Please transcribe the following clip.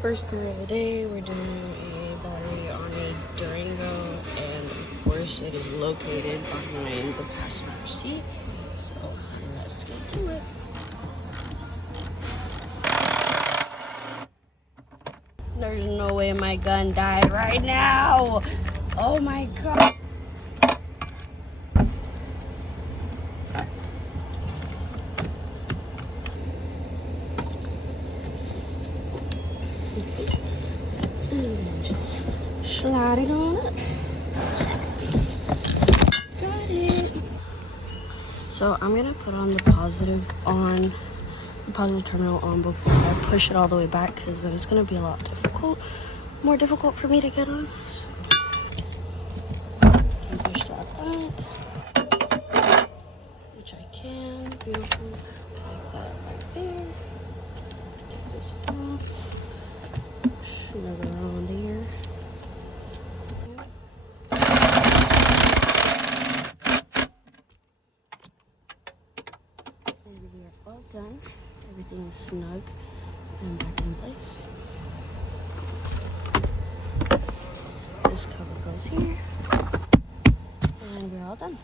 First crew of the day, we're doing a battery on a Durango, and of course it is located behind the passenger seat. So let's get to it. There's no way my gun died right now. Oh my god. Just sliding on it. Got it. So I'm gonna put on the positive terminal on before I push it all the way back, because then it's gonna be a lot more difficult for me to get on. So, push that back, which I can. Beautiful. Take that right there. Take this off. Snug around there. And we are all done. Everything is snug and back in place. This cover goes here, and we're all done.